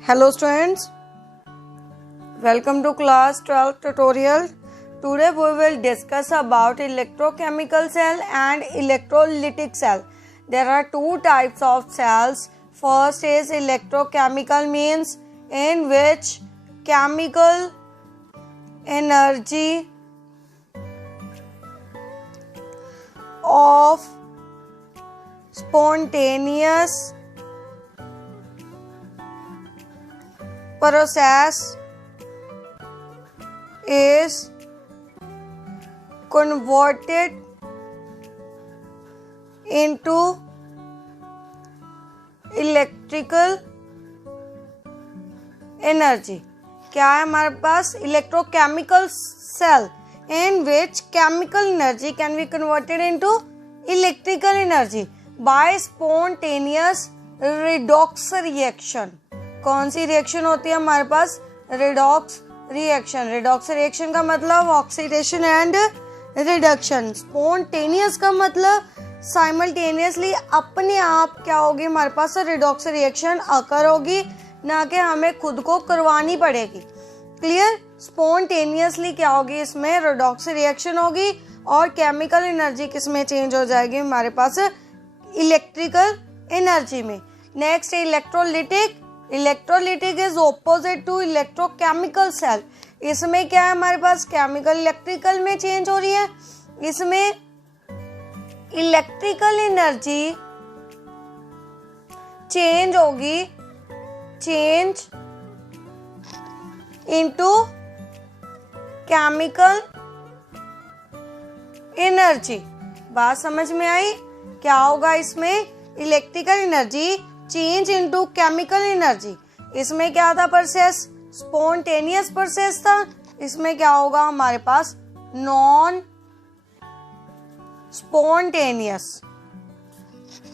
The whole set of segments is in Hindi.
Hello students, welcome to class 12 tutorial. Today we will discuss about electrochemical cell and electrolytic cell. There are two types of cells. First is electrochemical, means in which chemical energy of spontaneous process is converted into electrical energy. क्या है हमारे पास? Electrochemical cell in which chemical energy can be converted into electrical energy by spontaneous redox reaction. कौन सी रिएक्शन होती है हमारे पास? Redox reaction. रिडॉक्स रिएक्शन का मतलब ऑक्सीडेशन एंड रिडक्शन. स्पॉन्टेनियस का मतलब साइमल्टेनियसली अपने आप क्या होगी हमारे पास? रिडॉक्स रिएक्शन अकर होगी, ना कि हमें खुद को करवानी पड़ेगी. क्लियर? स्पॉन्टेनियसली क्या होगी? इसमें रिडॉक्स रिएक्शन होगी और केमिकल एनर्जी किस में चेंज हो जाएगी हमारे पास? इलेक्ट्रिकल एनर्जी में. Next electrolytic. Electrolytic is opposite to electrochemical cell. इसमें क्या है हमारे पास? केमिकल इलेक्ट्रिकल में चेंज हो रही है. इसमें इलेक्ट्रिकल एनर्जी चेंज होगी, चेंज इनटू केमिकल एनर्जी. बात समझ में आई? क्या होगा इसमें? Electrical energy change into chemical energy. इसमें क्या था प्रोसेस? स्पॉन्टेनियस प्रोसेस था. इसमें क्या होगा हमारे पास? Non spontaneous.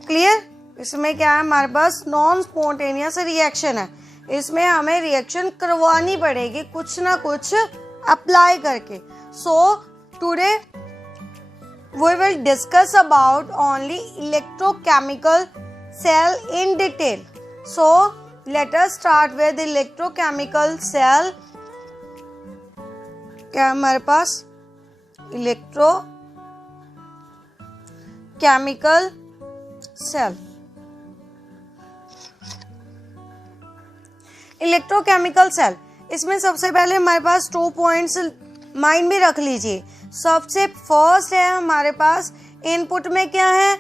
क्लियर? इसमें क्या है हमारे पास? नॉन स्पॉन्टेनियस रिएक्शन है. इसमें हमें रिएक्शन करवानी पड़ेगी कुछ ना कुछ अप्लाई करके. So today we will discuss about only electrochemical cell in detail. So let us start with electrochemical cell. क्या हमारे पास? electrochemical cell. Electrochemical cell. इसमें सबसे पहले हमारे पास 2 पॉइंट्स माइंड में रख लीजिए. सबसे फर्स्ट है हमारे पास इनपुट में क्या है?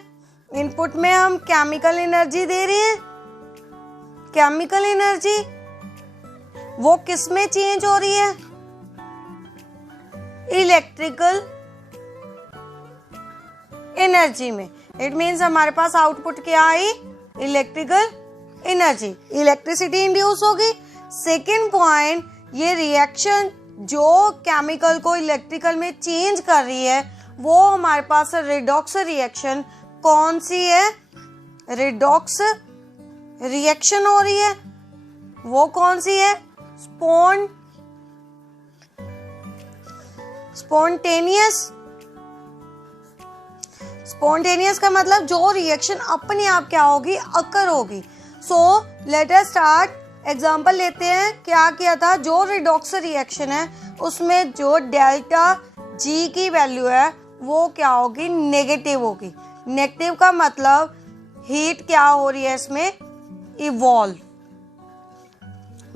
इनपुट में हम केमिकल एनर्जी दे रहे हैं. केमिकल एनर्जी वो किस में चेंज हो रही है? इलेक्ट्रिकल एनर्जी में. इट मीन्स हमारे पास आउटपुट क्या आई? Electrical energy. इलेक्ट्रिसिटी इंड्यूस होगी. सेकेंड पॉइंट, ये रिएक्शन जो केमिकल को इलेक्ट्रिकल में चेंज कर रही है वो हमारे पास रिडॉक्स रिएक्शन. कौन सी है? रिडॉक्स रिएक्शन हो रही है. वो कौन सी है? स्पॉन्टेनियस. स्पॉन्टेनियस का मतलब जो रिएक्शन अपने आप क्या होगी? अकर होगी. So let us start. Example लेते हैं. क्या किया था? जो रिडॉक्स रिएक्शन है उसमें जो डेल्टा जी की वैल्यू है वो क्या होगी? नेगेटिव होगी. नेगेटिव का मतलब हीट क्या हो रही है इसमें? इवॉल्व.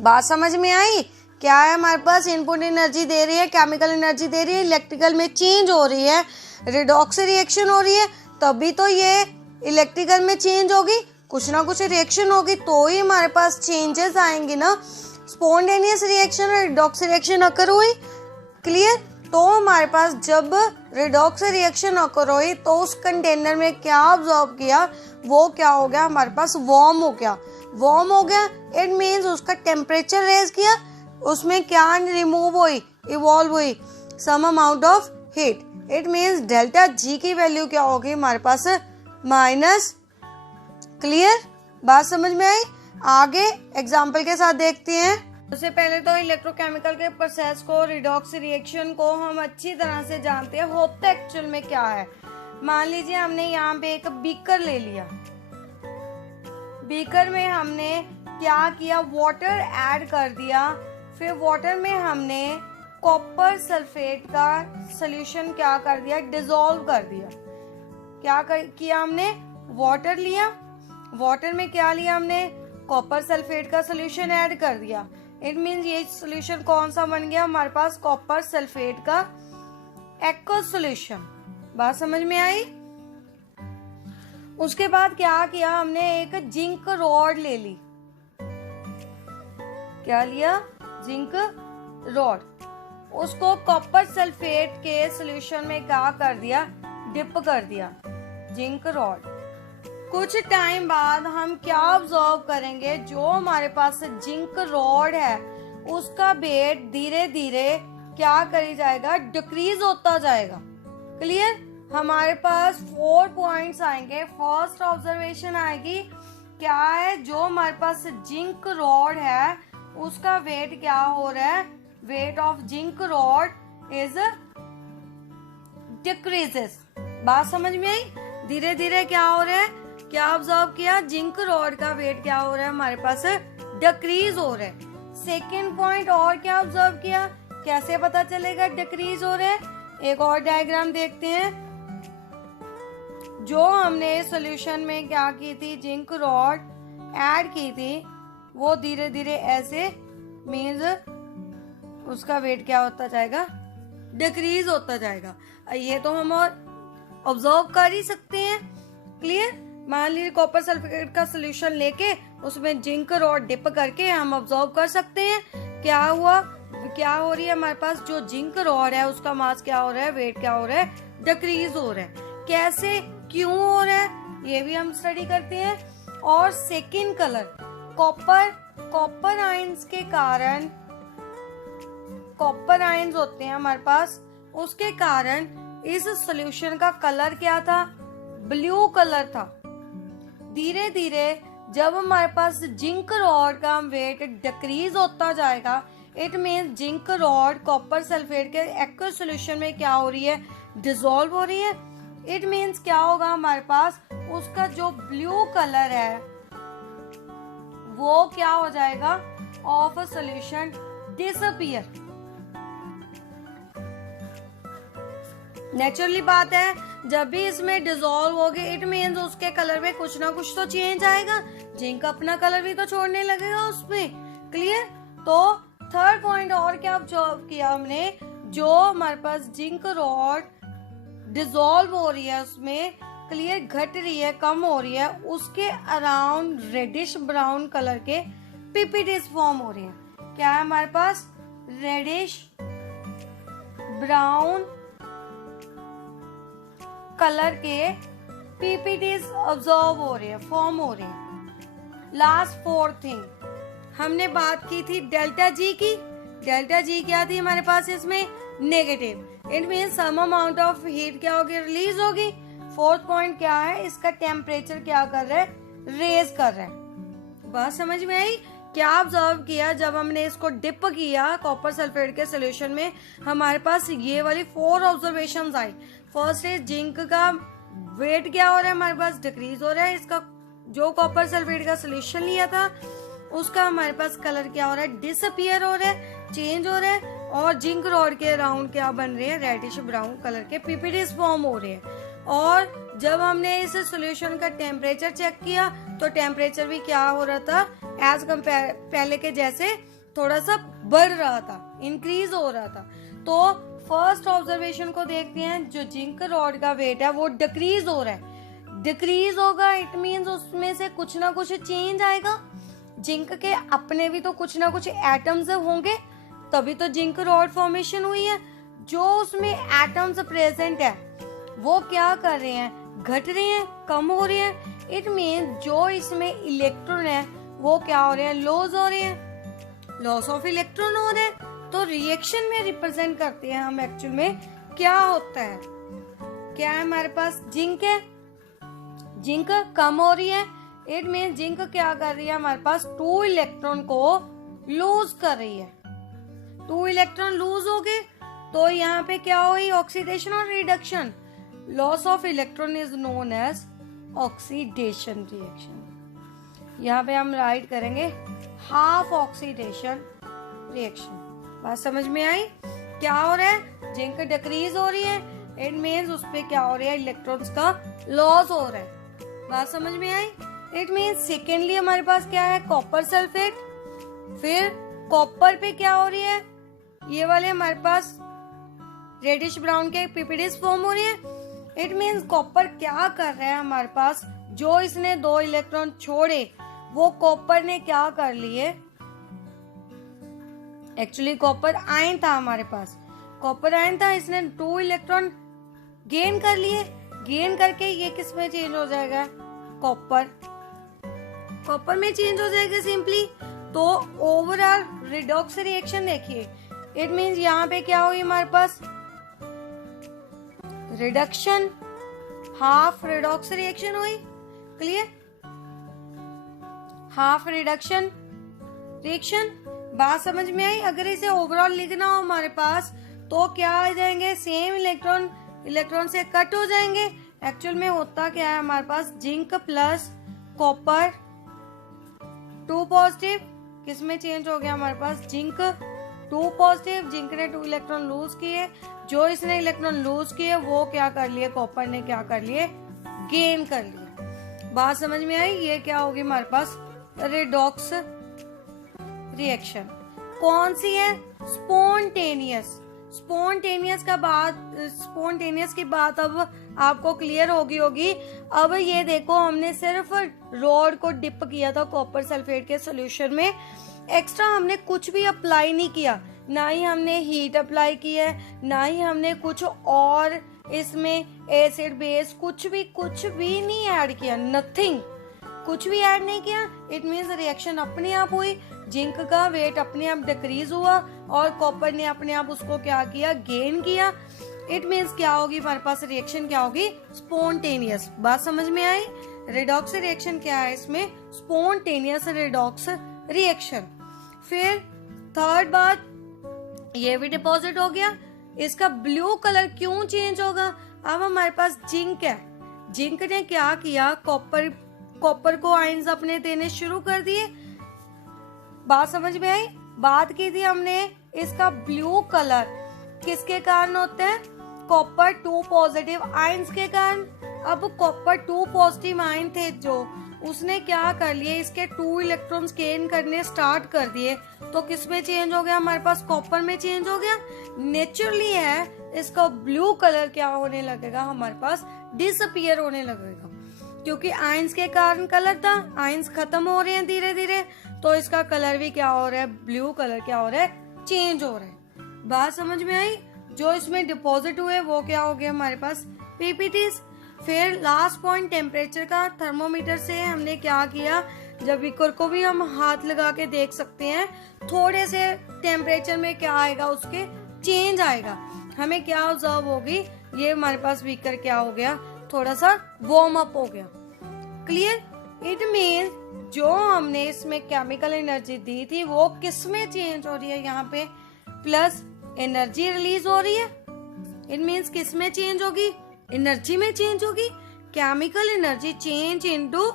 बात समझ में आई? क्या है हमारे पास? इनपुट एनर्जी दे रही है, केमिकल एनर्जी दे रही है, इलेक्ट्रिकल में चेंज हो रही है, रिडॉक्स रिएक्शन हो रही है, तभी तो ये इलेक्ट्रिकल में चेंज होगी. कुछ ना कुछ रिएक्शन होगी तो ही हमारे पास चेंजेस आएंगी ना. स्पॉन्टेनियस रिएक्शन और रिडॉक्स रिएक्शन अकर हुई. क्लियर? तो हमारे पास जब रिडॉक्स रिएक्शन अकर हुई तो उस कंटेनर में क्या ऑब्जॉर्ब किया? वो क्या हो गया हमारे पास? वार्म हो गया. वार्म हो गया इट मीन्स उसका टेम्परेचर रेज किया. उसमें क्या रिमूव हुई? इवॉल्व हुई some amount of heat. It means delta G की वैल्यू क्या होगी हमारे पास? माइनस. क्लियर? बात समझ में आई? आगे एग्जाम्पल के साथ देखते हैं. सबसे पहले तो इलेक्ट्रोकेमिकल के प्रोसेस को, रिडॉक्स रिएक्शन को हम अच्छी तरह से जानते हैं. होता एक्चुअल में क्या है? मान लीजिए हमने यहाँ पे एक बीकर ले लिया. बीकर में हमने क्या किया, वाटर ऐड कर दिया। फिर वाटर में हमने कॉपर सल्फेट का सोल्यूशन क्या कर दिया, डिसॉल्व कर दिया। किया हमने, वाटर लिया, वाटर में क्या लिया हमने, कॉपर सल्फेट का सोल्यूशन ऐड कर दिया। इट मीन्स ये सोल्यूशन कौन सा बन गया हमारे पास, कॉपर सल्फेट का एक्वस सोल्यूशन। बात समझ में आई। उसके बाद क्या किया हमने, एक जिंक रॉड ले ली। क्या लिया, जिंक रॉड। उसको कॉपर सल्फेट के सोल्यूशन में क्या कर दिया, डिप कर दिया जिंक रॉड। कुछ टाइम बाद हम क्या ऑब्जर्व करेंगे, जो हमारे पास जिंक रॉड है उसका वेट धीरे धीरे क्या करी जाएगा, डिक्रीज होता जाएगा। क्लियर। हमारे पास 4 पॉइंट्स आएंगे। फर्स्ट ऑब्जर्वेशन आएगी क्या है, जो हमारे पास जिंक रॉड है उसका वेट क्या हो रहा है, weight of zinc rod is decreases. बात समझ में आई। धीरे धीरे क्या हो रहा है, क्या ऑब्जर्व किया, जिंक रॉड का वेट क्या हो रहा है हमारे पास, डिक्रीज हो रहा है। सेकेंड पॉइंट और क्या ऑब्जर्व किया, कैसे पता चलेगा डिक्रीज हो रहा है। एक और डायग्राम देखते हैं। जो हमने सॉल्यूशन में क्या की थी, जिंक रॉड ऐड की थी, वो धीरे धीरे ऐसे मीन्स उसका वेट क्या होता जाएगा, डिक्रीज होता जाएगा। ये तो हम और ऑब्जर्व कर ही सकते हैं। क्लियर। मान लीजिए कॉपर सल्फेट का सोल्यूशन लेके उसमें जिंक रॉड डिप करके हम ऑब्जर्व कर सकते हैं क्या हुआ, क्या हो रही है हमारे पास, जो जिंक रॉड है उसका मास क्या हो रहा है, वेट क्या हो रहा है, डिक्रीज हो रहा है। कैसे, क्यों हो रहा है, ये भी हम स्टडी करते हैं। और सेकंड कलर, कॉपर आयंस के कारण, कॉपर आयंस होते हैं हमारे पास, उसके कारण इस सॉल्यूशन का कलर क्या था, ब्लू कलर था। धीरे धीरे जब हमारे पास जिंक रॉड का वेट डिक्रीज होता जाएगा, it mean zinc rod copper sulphate के एक्वस सॉल्यूशन में क्या हो रही है, डिसॉल्व हो रही है। इट मीन्स क्या होगा हमारे पास, उसका जो ब्लू कलर है वो क्या हो जाएगा, of a solution disappear. Naturally बात है, जब भी इसमें डिसॉल्व होगी इट मीन्स उसके कलर में कुछ ना कुछ तो चेंज आएगा, जिंक अपना कलर भी तो छोड़ने लगेगा उसमें। क्लियर। तो थर्ड पॉइंट और क्या ऑब्जर्व किया हमने, जो हमारे पास जिंक रॉड डिसॉल्व हो रही है उसमें, क्लियर, घट रही है, कम हो रही है, उसके अराउंड रेडिश ब्राउन कलर के पीपीटीज फॉर्म हो रही है। क्या है हमारे पास, रेडिश ब्राउन कलर के पीपीटीज ऑब्जर्व हो रहे हैं, फॉर्म हो रहे हैं। लास्ट फोर्थ थिंग, हमने बात की थी डेल्टा जी की। डेल्टा जी क्या थी हमारे पास इसमें, negative. It mean some amount of heat क्या होगी, रिलीज होगी। फोर्थ पॉइंट क्या है, इसका टेम्परेचर क्या कर रहा है, रेज कर रहा है। बात समझ में आई। क्या ऑब्जर्व किया, जब हमने इसको डिप किया कॉपर सल्फेट के सोल्यूशन में, हमारे पास ये वाली 4 observations I. First is zinc का वेट क्या हो रहा है हमारे पास, डिक्रीज हो रहा है। इसका जो कॉपर सल्फेट का सोल्यूशन लिया था उसका हमारे पास कलर क्या हो रहा है, डिसअपियर हो रहा है, चेंज हो रहा है। और जिंक रॉड के अराउंड क्या बन रहे हैं, रेडिश ब्राउन कलर के पीपीटीज फॉर्म हो रहे हैं। और जब हमने इस सॉल्यूशन का टेम्परेचर चेक किया तो टेम्परेचर भी क्या हो रहा था, एज कंपेयर पहले के जैसे थोड़ा सा बढ़ रहा था, इंक्रीज हो रहा था। तो फर्स्ट ऑब्जर्वेशन को देखते हैं, जो जिंक रॉड का वेट है वो डिक्रीज हो रहा है। डिक्रीज होगा इट मीन्स उसमें से कुछ ना कुछ चेंज आएगा। जिंक के अपने भी तो कुछ ना कुछ एटम्स होंगे, तभी तो जिंक रॉड फॉर्मेशन हुई है। जो उसमें एटम्स प्रेजेंट है वो क्या कर रहे हैं, घट रहे हैं, कम हो रहे हैं। इट मीन जो इसमें इलेक्ट्रॉन है वो क्या हो रहे हैं, लॉस हो रहे हैं, लॉस ऑफ इलेक्ट्रॉन हो रहे हैं। तो रिएक्शन में रिप्रेजेंट करते हैं हम एक्चुअल में क्या होता है। क्या है हमारे पास, जिंक है, जिंक कम हो रही है। इट मीन जिंक क्या कर रही है हमारे पास, 2 इलेक्ट्रॉन को लूज कर रही है। 2 इलेक्ट्रॉन लूज हो गए तो यहाँ पे क्या हुई, ऑक्सीडेशन और reduction. Loss of electron is known as oxidation reaction. यहाँ पे हम राइट करेंगे हाफ ऑक्सीडेशन रिएक्शन। बात समझ में आई? क्या हो रहा है? जिंक डिक्रीज हो रही है, इट मीन्स उस पे क्या हो रहा है? इलेक्ट्रॉन्स का लॉस हो रहा है। बात समझ में आई? इट मीन्स सेकेंडली हमारे पास क्या है? Copper sulphate. फिर कॉपर पे क्या हो रही है? ये वाले हमारे पास रेडिश ब्राउन के पीपीडीज फॉर्म हो रही है। इट मीन्स कॉपर क्या कर रहा है हमारे पास? जो इसने 2 इलेक्ट्रॉन छोड़े वो कॉपर ने क्या कर लिए? एक्चुअली कॉपर आयन था हमारे पास, कॉपर आयन था, इसने 2 इलेक्ट्रॉन गेन कर लिए। गेन करके ये किस में चेंज हो जाएगा? कॉपर में चेंज हो जाएगा सिंपली। तो ओवरऑल रिडॉक्स रिएक्शन देखिए, इट मीन्स यहाँ पे क्या हुई हमारे पास? रिडक्शन, हाफ रिडॉक्स रिएक्शन हुई। क्लियर? Half reduction reaction. बात समझ में आई? अगर इसे ओवरऑल लिखना हो हमारे पास तो क्या आ जाएंगे? सेम इलेक्ट्रॉन से कट हो जाएंगे। एक्चुअल में होता क्या है हमारे पास? जिंक प्लस कॉपर 2 पॉजिटिव, किस में चेंज हो गया हमारे पास? जिंक 2 पॉजिटिव, जिंक ने 2 इलेक्ट्रॉन लूज किए, जो इसने इलेक्ट्रॉन लूज किए वो क्या कर लिए? कॉपर ने क्या कर लिए? गेन कर लिए। बात समझ में आई? ये क्या होगी हमारे पास? Redox reaction. कौन सी है? स्पॉन्टेनियस। स्पॉन्टेनियस की बात अब आपको क्लियर होगी। अब ये देखो, हमने सिर्फ रॉड को डिप किया था कॉपर सल्फेट के सॉल्यूशन में, एक्स्ट्रा हमने कुछ भी अप्लाई नहीं किया, ना ही हमने हीट अप्लाई की है, ना ही हमने कुछ और इसमें एसिड बेस कुछ भी नहीं ऐड किया, नथिंग, कुछ भी ऐड नहीं किया। इट मीन्स रिएक्शन अपने आप हुई, जिंक का वेट अपने आप डिक्रीज हुआ और कॉपर ने अपने आप उसको क्या किया? गेन किया। इट मीन्स क्या होगी हमारे पास? रिएक्शन क्या होगी? स्पॉन्टेनियस। बात समझ में आई? रिडॉक्स रिएक्शन क्या है इसमें? Spontaneous redox reaction. फिर थर्ड बात, ये भी डिपॉजिट हो गया, इसका ब्लू कलर क्यों चेंज होगा? अब हमारे पास जिंक है, जिंक ने क्या किया? कॉपर को आयंस अपने देने शुरू कर दिए। बात समझ में आई? बात की थी हमने इसका ब्लू कलर किसके कारण होते हैं? कॉपर 2 पॉजिटिव आयंस के कारण। अब कॉपर 2 पॉजिटिव आयन थे जो, उसने क्या कर लिए? इसके 2 इलेक्ट्रॉन्स गेन करने स्टार्ट कर दिए, तो किस में चेंज हो गया हमारे पास? कॉपर में चेंज हो गया। नेचुरली है इसका ब्लू कलर क्या होने लगेगा हमारे पास? डिसअपियर होने लगेगा, क्योंकि आयंस के कारण कलर था, आयंस खत्म हो रहे हैं धीरे धीरे, तो इसका कलर भी क्या हो रहा है? ब्लू कलर क्या हो रहा है? चेंज हो रहा है। बात समझ में आई? जो इसमें डिपॉजिट हुए वो क्या हो गया हमारे पास? पीपीटीज। फिर लास्ट पॉइंट टेम्परेचर का, थर्मोमीटर से हमने क्या किया? जब बीकर को भी हम हाथ लगा के देख सकते हैं, थोड़े से टेम्परेचर में क्या आएगा? उसके चेंज आएगा। हमें क्या ऑब्जर्व होगी? ये हमारे पास बीकर क्या हो गया? थोड़ा सा वार्म अप हो गया। क्लियर? इट मीन्स जो हमने इसमें केमिकल एनर्जी दी थी वो किस में चेंज हो रही है? यहाँ पे प्लस एनर्जी रिलीज हो रही है। इट मीन्स किस में चेंज होगी? एनर्जी में चेंज होगी। Chemical energy change into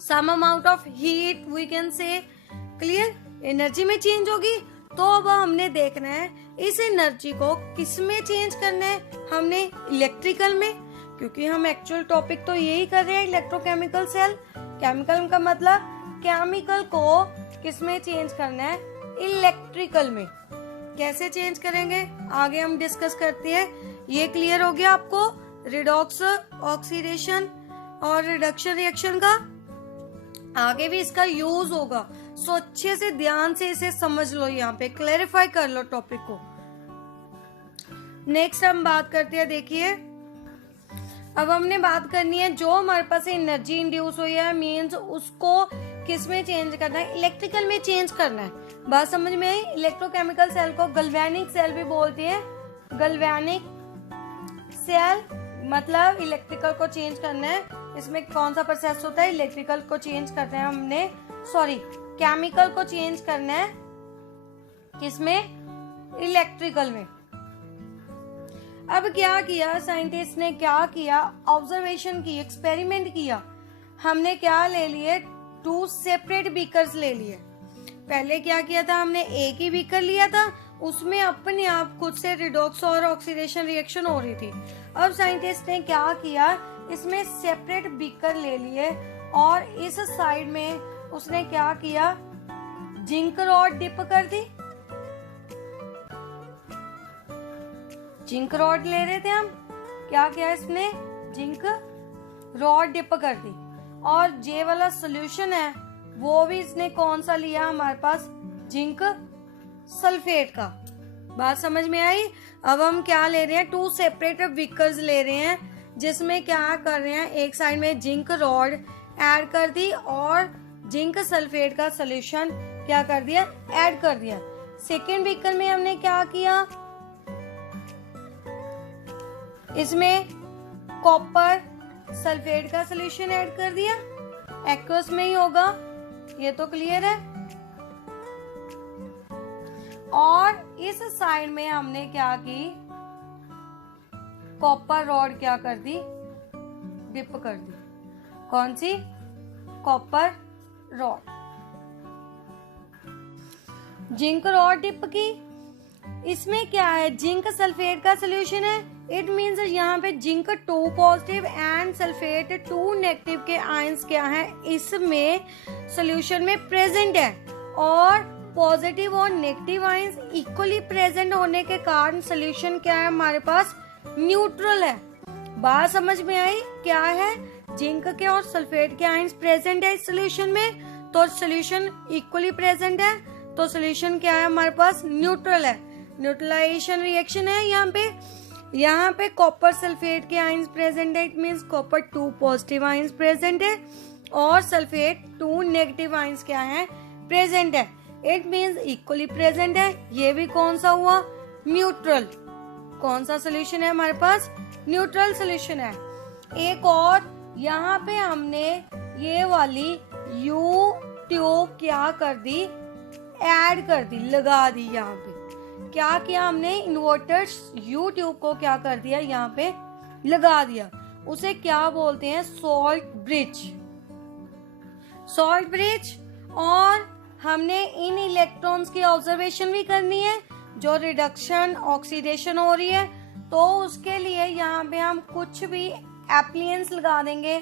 some amount of heat, we can say. Clear? Energy में चेंज होगी। तो अब हमने देखना है इस एनर्जी को किस में चेंज करना है? हमने इलेक्ट्रिकल में, क्योंकि हम एक्चुअल टॉपिक तो यही कर रहे हैं, इलेक्ट्रोकेमिकल सेल। केमिकल का मतलब केमिकल को किस में चेंज करना है? इलेक्ट्रिकल में। कैसे चेंज करेंगे आगे हम डिस्कस करते हैं। ये क्लियर हो गया आपको रिडॉक्स ऑक्सीडेशन और रिडक्शन रिएक्शन का? आगे भी इसका यूज होगा, सो अच्छे से ध्यान से इसे समझ लो, यहाँ पे क्लैरिफाई कर लो टॉपिक को। नेक्स्ट हम बात करते हैं, देखिए अब हमने बात करनी है जो हमारे पास एनर्जी इंड्यूस हुई है, मीन्स उसको किस में चेंज करना है? इलेक्ट्रिकल में चेंज करना है। बात समझ में आई? इलेक्ट्रोकेमिकल सेल को गैल्वेनिक सेल भी बोलते हैं। गैल्वेनिक सेल मतलब इलेक्ट्रिकल को चेंज करना है। इसमें कौन सा प्रोसेस होता है? इलेक्ट्रिकल को चेंज करना है हमने, सॉरी केमिकल को चेंज करना है किसमें? इलेक्ट्रिकल में। अब क्या किया साइंटिस्ट ने? क्या किया? ऑब्जर्वेशन की, एक्सपेरिमेंट किया। हमने क्या ले लिए? 2 सेपरेट बीकर्स ले लिए। पहले क्या किया था हमने, एक ही बीकर लिया था, उसमें अपने आप खुद से रिडॉक्स और ऑक्सीडेशन रिएक्शन हो रही थी। अब साइंटिस्ट ने क्या किया, इसमें सेपरेट बीकर ले लिए और इस साइड में उसने क्या किया, जिंक रॉड डिप कर दी। जिंक रॉड ले रहे थे हम, क्या किया इसने, जिंक रॉड डिप कर दी। और ये वाला सोल्यूशन है वो भी इसने कौन सा लिया हमारे पास, जिंक सल्फेट का। बात समझ में आई। अब हम क्या ले रहे हैं, 2 सेपरेट बीकर्स ले रहे हैं जिसमें क्या कर रहे हैं, एक साइड में जिंक रॉड ऐड कर दी और जिंक सल्फेट का सोल्यूशन क्या कर दिया, ऐड कर दिया। सेकेंड बीकर में हमने क्या किया, इसमें कॉपर सल्फेट का सोल्यूशन ऐड कर दिया। एक्वस में ही होगा, ये तो क्लियर है। और इस साइड में हमने क्या की, कॉपर रॉड क्या कर दी, डिप कर दी। कौन सी, copper rod. Zinc rod dip की, इसमें क्या है, जिंक सल्फेट का सोल्यूशन है। इट मीन्स यहाँ पे zinc 2 positive and sulphate 2 negative के आयंस क्या है, इसमें सोल्यूशन में प्रेजेंट है। और पॉजिटिव और नेगेटिव आयंस इक्वली प्रेजेंट होने के कारण सोल्यूशन क्या है हमारे पास, न्यूट्रल है। बात समझ में आई, क्या है, जिंक के और सल्फेट के आयंस प्रेजेंट है इस सोल्यूशन में, तो सोल्यूशन इक्वली प्रेजेंट है, तो सोल्यूशन क्या है हमारे पास, न्यूट्रल है। न्यूट्रलाइजेशन रिएक्शन है यहाँ पे कॉपर सल्फेट के आयंस प्रेजेंट है। It means copper 2 positive ions present है और सल्फेट 2 नेगेटिव आयंस क्या है, प्रेजेंट है। इट मींस इक्वली प्रेजेंट है। ये भी कौन सा हुआ, न्यूट्रल। कौन सा सोल्यूशन है हमारे पास, न्यूट्रल सोल्यूशन है। एक और यहाँ पे हमने ये वाली यू ट्यूब क्या कर दी, ऐड कर दी, लगा दी। यहाँ पे क्या किया हमने, इन्वर्टर यू ट्यूब को क्या कर दिया, यहाँ पे लगा दिया। उसे क्या बोलते हैं, सॉल्ट ब्रिज। Salt bridge. और हमने इन इलेक्ट्रॉन्स की ऑब्जर्वेशन भी करनी है, जो रिडक्शन ऑक्सीडेशन हो रही है, तो उसके लिए यहाँ पे हम कुछ भी एप्लियंस लगा देंगे।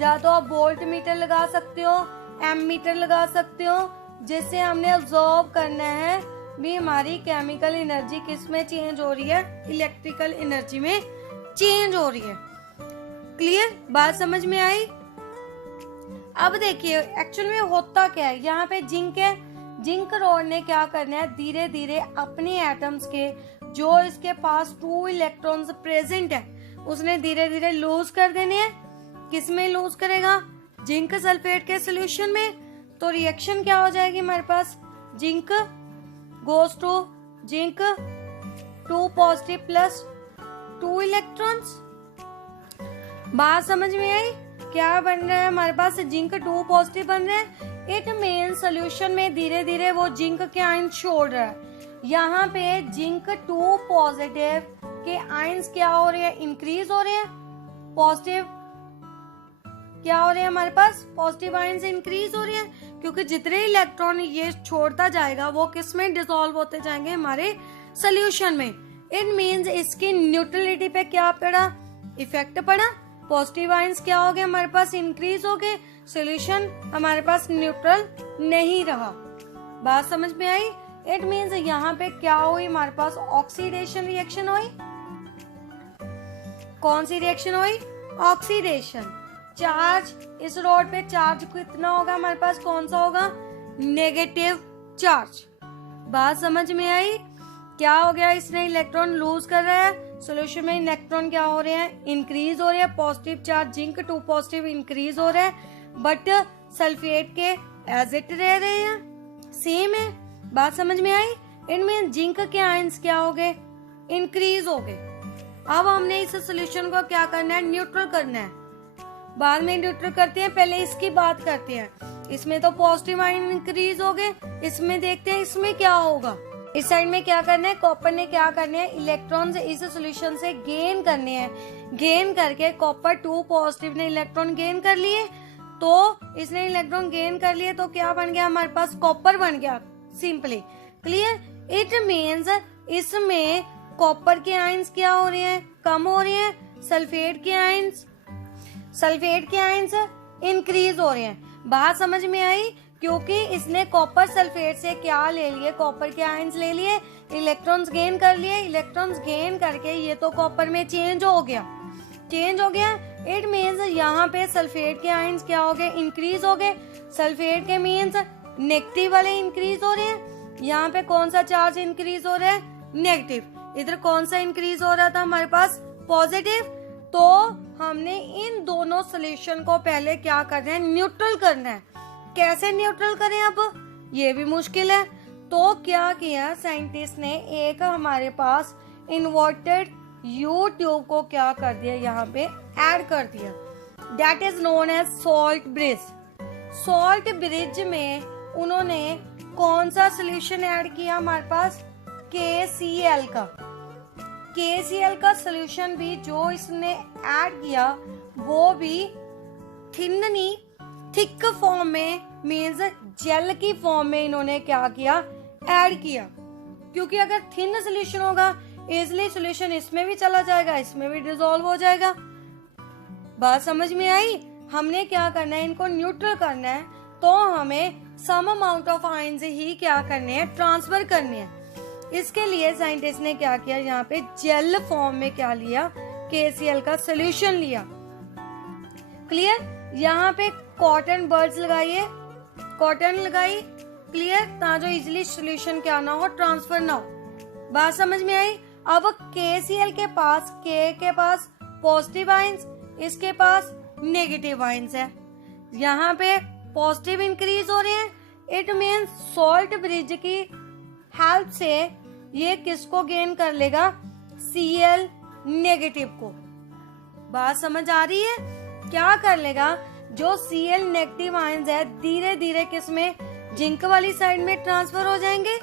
या तो आप वोल्ट मीटर लगा सकते हो, एम मीटर लगा सकते हो, जिससे हमने ऑब्जर्व करना है भी हमारी केमिकल एनर्जी किस में चेंज हो रही है, इलेक्ट्रिकल एनर्जी में चेंज हो रही है। क्लियर, बात समझ में आई। अब देखिए एक्चुअल में होता क्या है, यहाँ पे जिंक है, जिंक रॉड ने क्या करना है, धीरे धीरे अपने एटम्स के जो इसके पास 2 इलेक्ट्रॉन्स प्रेजेंट है, उसने धीरे धीरे लूज कर देने हैं। किस में लूज करेगा, जिंक सल्फेट के सोल्यूशन में। तो रिएक्शन क्या हो जाएगी हमारे पास, zinc goes to zinc 2 positive plus 2 electrons. बात समझ में आई, क्या बन रहा है हमारे पास, जिंक 2 पॉजिटिव बन रहे हैं। इट मीन सोल्यूशन में धीरे धीरे वो जिंक के आयन छोड़ रहा है। यहाँ पे जिंक 2 पॉजिटिव के आयंस क्या हो रहे हैं, इंक्रीज हो रहे हैं। पॉजिटिव क्या हो रहे हैं हमारे पास, पॉजिटिव आयंस इंक्रीज हो रहे हैं, क्योंकि जितने इलेक्ट्रॉन ये छोड़ता जाएगा वो किस में डिसॉल्व होते जाएंगे, हमारे सोल्यूशन में। इट मीन्स इसकी न्यूट्रलिटी पे क्या पड़ा, इफेक्ट पड़ा। पॉजिटिव आयंस क्या हो गए हमारे पास, इंक्रीज हो गए, सोल्यूशन हमारे पास न्यूट्रल नहीं रहा। बात समझ में आई। इट मीन्स यहाँ पे क्या हुई हमारे पास, ऑक्सीडेशन रिएक्शन हुई। कौन सी रिएक्शन हुई, ऑक्सीडेशन। चार्ज, इस रॉड पे चार्ज कितना होगा हमारे पास, कौन सा होगा, नेगेटिव चार्ज। बात समझ में आई। क्या हो गया, इसने इलेक्ट्रॉन लूज कर रहा है, सोल्यूशन में इलेक्ट्रॉन क्या हो रहे हैं, इंक्रीज हो रहे हैं। Positive charge zinc 2 positive increase हो रहा है, बट सल्फेट के एज इट रह रहे हैं, सेम है। बात समझ में आई। इनमें जिंक के आयंस क्या हो गए, इंक्रीज हो गए। अब हमने इस सोल्यूशन को क्या करना है, न्यूट्रल करना है। बाद में न्यूट्रल करते हैं, पहले इसकी बात करते हैं। इसमें तो पॉजिटिव आयन इंक्रीज हो गए, इसमें देखते हैं इसमें क्या होगा। इस साइड में क्या करना है, कॉपर ने क्या करना है, इलेक्ट्रॉन इस सोल्यूशन से गेन करने हैं। गेन करके कॉपर 2 पॉजिटिव ने इलेक्ट्रॉन गेन कर लिए, तो इसने इलेक्ट्रॉन गेन कर लिए, तो क्या बन गया हमारे पास, कॉपर बन गया सिंपली। क्लियर। इट मीन्स इसमें कॉपर के आयंस क्या हो रहे हैं, कम हो रहे हैं, सल्फेट के आयंस इंक्रीज हो रहे हैं। बात समझ में आई, क्योंकि इसने कॉपर सल्फेट से क्या ले लिए, कॉपर के आयंस ले लिए, इलेक्ट्रॉन्स गेन कर लिए, इलेक्ट्रॉन्स गेन करके ये तो कॉपर में चेंज हो गया। इट मीन्स यहाँ पे सल्फेट के आयंस क्या हो गए, इंक्रीज हो गए। सल्फेट के मीन्स नेगेटिव वाले इंक्रीज हो रहे हैं। यहाँ पे कौन सा चार्ज इंक्रीज हो रहा है, नेगेटिव। इधर कौन सा इंक्रीज हो रहा था हमारे पास, पॉजिटिव। तो हमने इन दोनों सोल्यूशन को पहले क्या करना है, न्यूट्रल करना है। कैसे न्यूट्रल करें, अब ये भी मुश्किल है। तो क्या किया साइंटिस्ट ने, एक हमारे पास इन्वर्टेड यू ट्यूब को क्या कर दिया, यहाँ पे ऐड कर दिया। That is known as salt bridge. Salt bridge में उन्होंने कौन सा सोल्यूशन ऐड किया हमारे पास, KCl का। KCl का सोल्यूशन भी जो इसने ऐड किया वो भी थिन नहीं, थिक फॉर्म में, मीन्स जेल की फॉर्म में इन्होंने क्या किया, ऐड किया। क्योंकि अगर थिन सोल्यूशन होगा इजिली सोल्यूशन इसमें भी चला जाएगा, इसमें भी डिसॉल्व हो जाएगा। बात समझ में आई। हमने क्या करना है, इनको न्यूट्रल करना है, तो हमें सम अमाउंट ऑफ आयंस ही क्या करने हैं, ट्रांसफर करने हैं। इसके लिए साइंटिस्ट ने क्या किया, यहाँ पे जेल फॉर्म में क्या लिया, KCl का सोल्यूशन लिया। क्लियर। यहाँ पे कॉटन बर्ड्स लगाइए, कॉटन लगाई, क्लियर, ताकि इजिली सोल्यूशन क्या ना हो, ट्रांसफर ना हो। बात समझ में आई। अब KCl के पास, K के पास पॉजिटिव आयंस, इसके पास नेगेटिव आयंस है। यहाँ पे पॉजिटिव इंक्रीज हो रहे हैं। इट मीन्स सॉल्ट ब्रिज की हेल्प से ये किसको गेन कर लेगा, Cl नेगेटिव को। बात समझ आ रही है। क्या कर लेगा, जो Cl नेगेटिव आयंस है धीरे धीरे किसमें, जिंक वाली साइड में ट्रांसफर हो जाएंगे।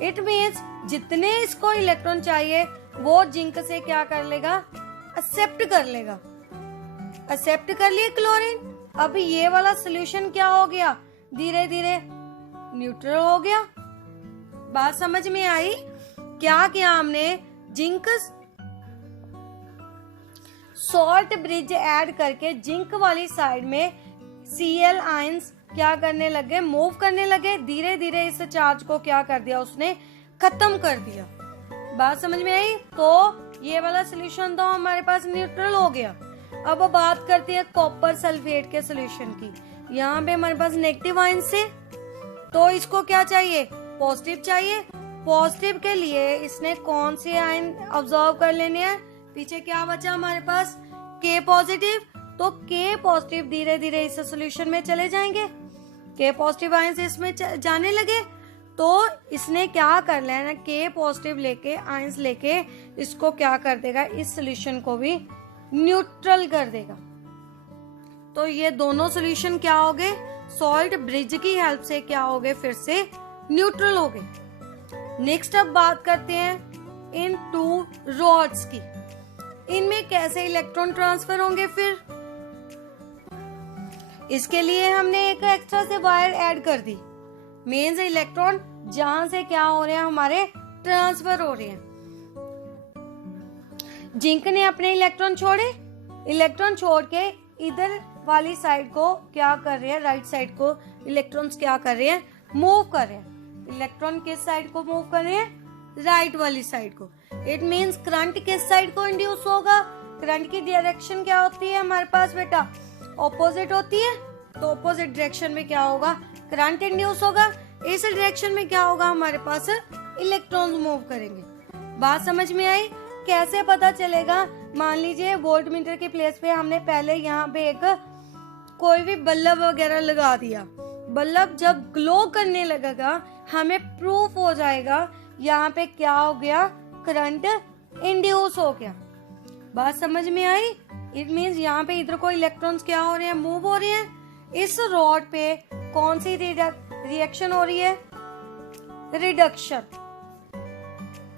इट मीन्स जितने इसको इलेक्ट्रॉन चाहिए वो जिंक से क्या कर लेगा, एक्सेप्ट कर लेगा। एक्सेप्ट कर लिए क्लोरीन। अब ये वाला सोल्यूशन क्या हो गया, धीरे धीरे न्यूट्रल हो गया। बात समझ में आई। क्या किया हमने, जिंक सॉल्ट ब्रिज ऐड करके जिंक वाली साइड में Cl आयंस क्या करने लगे, मूव करने लगे। धीरे धीरे इस चार्ज को क्या कर दिया, उसने खत्म कर दिया। बात समझ में आई। तो ये वाला सोल्यूशन तो हमारे पास न्यूट्रल हो गया। अब बात करते हैं कॉपर सल्फेट के सोल्यूशन की। यहाँ पे हमारे पास नेगेटिव आयन से, तो इसको क्या चाहिए, पॉजिटिव चाहिए। पॉजिटिव के लिए इसने कौन से आयन ऑब्जर्व कर लेने हैं, पीछे क्या बचा हमारे पास, K पॉजिटिव। तो K पॉजिटिव धीरे धीरे इस सोल्यूशन में चले जाएंगे। K पॉजिटिव आयंस इसमें जाने लगे, तो इसने क्या कर लेना, K पॉजिटिव लेके आयंस लेके इसको क्या कर देगा, इस सोल्यूशन को भी न्यूट्रल कर देगा। तो ये दोनों सोल्यूशन क्या हो गए, सॉल्ट ब्रिज की हेल्प से क्या हो गए, फिर से न्यूट्रल हो गए। नेक्स्ट अब बात करते हैं इन टू रॉड्स की। इनमें कैसे इलेक्ट्रॉन ट्रांसफर होंगे। फिर इसके लिए हमने एक एक्स्ट्रा से वायर ऐड कर दी। मीन्स इलेक्ट्रॉन जहां से क्या हो रहे हैं, हमारे ट्रांसफर हो रहे हैं। जिंक ने अपने इलेक्ट्रॉन छोड़े, इलेक्ट्रॉन छोड़ के इधर वाली साइड को क्या कर रहे हैं, राइट साइड को इलेक्ट्रॉन्स क्या कर रहे हैं, मूव कर रहे हैं। इलेक्ट्रॉन किस साइड को मूव कर रहे हैं, राइट वाली साइड को। इट मीन्स करंट किस साइड को इंड्यूस होगा, करंट की डायरेक्शन क्या होती है हमारे पास बेटा, ऑपोजिट होती है। तो ऑपोजिट डायरेक्शन में क्या होगा, करंट इंड्यूस होगा। इस डायरेक्शन में क्या होगा, हमारे पास इलेक्ट्रॉन्स मूव करेंगे। बात समझ में आई। कैसे पता चलेगा, मान लीजिए वोल्ट मीटर के प्लेस पे हमने पहले यहाँ पे एक कोई भी बल्ब वगैरह लगा दिया। बल्ब जब ग्लो करने लगेगा हमें प्रूफ हो जाएगा यहाँ पे क्या हो गया, करंट इंड्यूस हो गया। बात समझ में आई। इट मीन्स यहाँ पे इधर को इलेक्ट्रॉन्स क्या हो रहे हैं, मूव हो रहे हैं। इस रॉड पे कौन सी रिएक्शन हो रही है, रिडक्शन।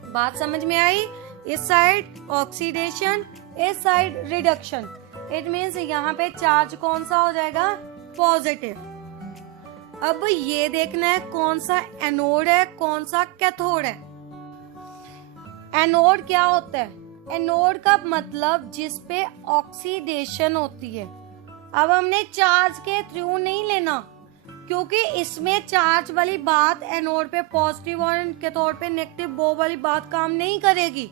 बात समझ में आई। इस साइड ऑक्सीडेशन, इस साइड रिडक्शन। इट मीन्स यहाँ पे चार्ज कौन सा हो जाएगा, पॉजिटिव। अब ये देखना है कौन सा एनोड है, कौन सा कैथोड है। एनोड क्या होता है? एनोड का मतलब जिस पे ऑक्सीडेशन होती है। अब हमने चार्ज के थ्रू नहीं लेना, क्योंकि इसमें चार्ज वाली बात एनोड पे पॉजिटिव और कैथोड पे नेगेटिव वो वाली बात काम नहीं करेगी,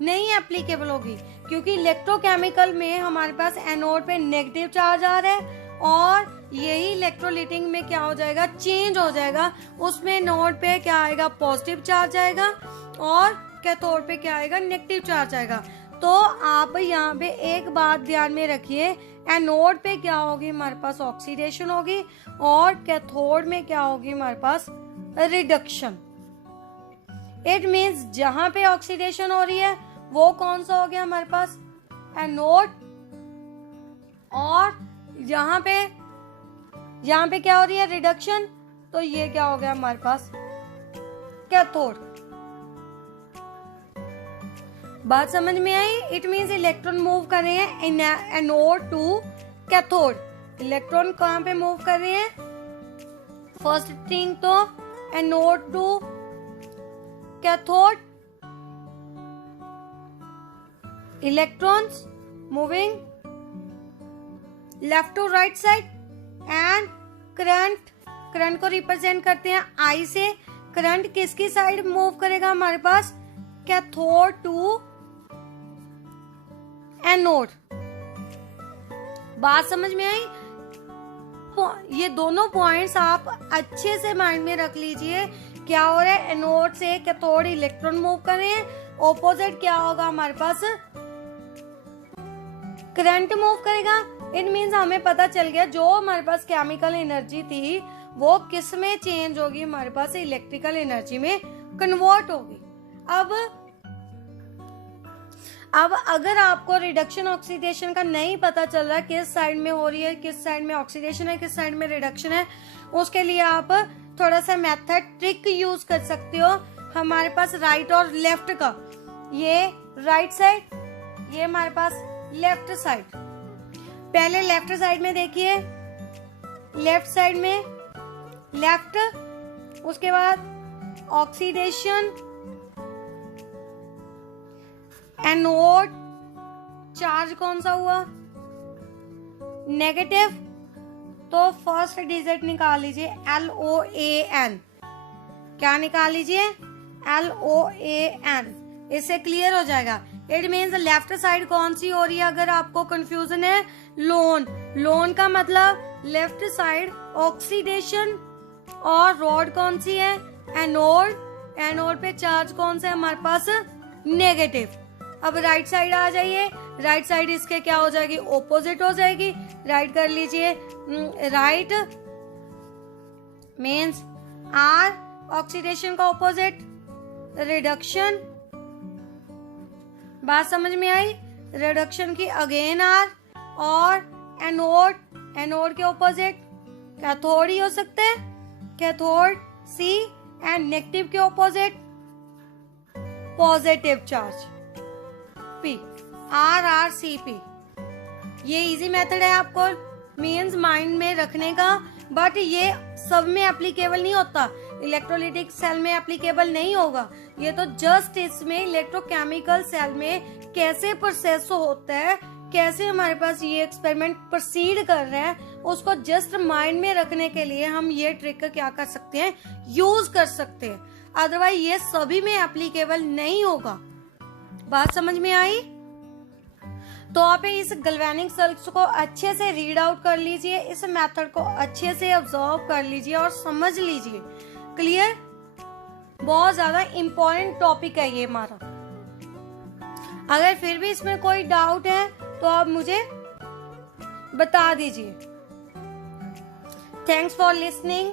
नहीं एप्लीकेबल होगी, क्योंकि इलेक्ट्रोकेमिकल में हमारे पास एनोड पे नेगेटिव चार्ज आ रहा है और यही इलेक्ट्रोलिटिक में क्या हो जाएगा, चेंज हो जाएगा। उसमें नोड पे क्या आएगा, पॉजिटिव चार्ज आएगा और कैथोड पे क्या आएगा, नेगेटिव चार्ज आएगा। तो आप यहाँ पे एक बात ध्यान में रखिए, एनोड पे क्या होगी, हमारे पास ऑक्सीडेशन होगी और कैथोड में क्या होगी, हमारे पास रिडक्शन। इट मीन्स जहां पे ऑक्सीडेशन हो रही है वो कौन सा हो गया हमारे पास, एनोड, और यहाँ पे क्या हो रही है, रिडक्शन, तो ये क्या हो गया हमारे पास, कैथोड। बात समझ में आई? इट मीन्स इलेक्ट्रॉन मूव कर रहे हैं एनोड टू कैथोड। इलेक्ट्रॉन कहाँ पे मूव कर रहे हैं? फर्स्ट थिंग तो anode to cathode, electrons moving left to right side and current को रिप्रेजेंट करते हैं आई से। करंट किसकी साइड मूव करेगा हमारे पास, कैथोड टू एनोड। बात समझ में आई? ये दोनों पॉइंट्स आप अच्छे से माइंड में रख लीजिए। क्या हो रहा है, एनोड से कैथोड इलेक्ट्रॉन मूव कर रहे हैं, ऑपोजिट क्या होगा हमारे पास, करंट मूव करेगा। इट मीन्स हमें पता चल गया जो हमारे पास केमिकल एनर्जी थी वो किस में चेंज होगी, हमारे पास इलेक्ट्रिकल एनर्जी में कन्वर्ट होगी। अब अगर आपको रिडक्शन ऑक्सीडेशन का नहीं पता चल रहा किस साइड में हो रही है, किस साइड में ऑक्सीडेशन है, किस साइड में रिडक्शन है, उसके लिए आप थोड़ा सा मेथड ट्रिक यूज कर सकते हो। हमारे पास राइट और लेफ्ट का, ये राइट साइड, ये हमारे पास लेफ्ट साइड। पहले लेफ्ट साइड में देखिए, लेफ्ट साइड में लेफ्ट, उसके बाद ऑक्सीडेशन, एनोड, चार्ज कौन सा हुआ, नेगेटिव, तो फर्स्ट डिजिट निकाल लीजिए LOAN। क्या निकाल लीजिए, LOAN। इससे क्लियर हो जाएगा। इट मीन्स लेफ्ट साइड कौन सी हो रही है, अगर आपको कंफ्यूजन है, लोन का मतलब लेफ्ट साइड ऑक्सीडेशन, और रॉड कौन सी है, एनोड पे चार्ज कौन सा है हमारे पास, नेगेटिव। अब राइट साइड आ जाइए, राइट साइड इसके क्या हो जाएगी, ऑपोजिट हो जाएगी। राइट कर लीजिए, राइट मीन्स आर, ऑक्सीडेशन का ऑपोजिट रिडक्शन। बात समझ में आई? रिडक्शन की अगेन आर, और एनोड के ऑपोजिट कैथोड ही हो सकते हैं, कैथोड सी, एंड नेगेटिव के opposite positive charge P, RRCP। ये इजी मेथड है आपको मीन्स माइंड में रखने का, बट ये सब में एप्लीकेबल नहीं होता, इलेक्ट्रोलिटिक सेल में एप्लीकेबल नहीं होगा। ये तो जस्ट इसमें इलेक्ट्रोकेमिकल सेल में कैसे प्रोसेस होता है, कैसे हमारे पास ये एक्सपेरिमेंट प्रोसीड कर रहे हैं, उसको जस्ट माइंड में रखने के लिए हम ये ट्रिक क्या कर सकते हैं, यूज कर सकते हैं। अदरवाइज ये सभी में एप्लीकेबल नहीं होगा। बात समझ में आई? तो आप इस गैल्वेनिक सेल्स को अच्छे से रीड आउट कर लीजिए, इस मेथड को अच्छे से ऑब्जर्व कर लीजिए और समझ लीजिए। क्लियर? बहुत ज्यादा इम्पोर्टेंट टॉपिक है ये हमारा। अगर फिर भी इसमें कोई डाउट है तो आप मुझे बता दीजिए। Thanks for listening.